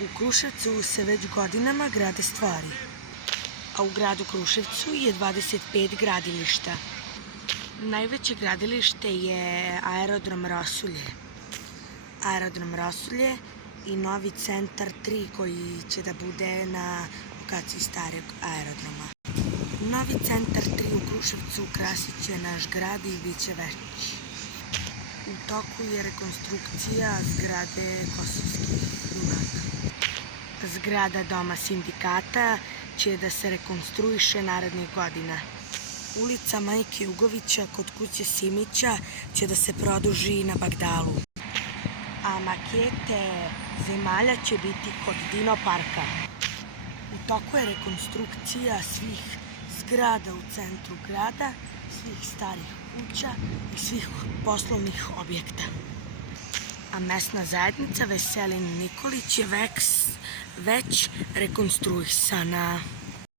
U Kruševcu se već godinama grade stvari, a u gradu Kruševcu je 25 gradilišta. Najveće gradilište je aerodrom Rosulje. Aerodrom Rosulje i novi centar 3 koji će da bude na lokaciji starog aerodroma. Novi centar 3 u Kruševcu ukrasit će naš grad i bit će veći. U toku je rekonstrukcija zgrade Kosovskih junaka. Zgrada Doma sindikata će da se rekonstruiše narednih godina. Ulica Majke Jugovića kod kuće Simića će da se produži na Bagdalu. A makete zemalja će biti kod Dino parka. U toku je rekonstrukcija svih zgrada u centru grada, svih starih kuća i svih poslovnih objekta. A mesna zajednica Veselin Nikolić je već rekonstruisana.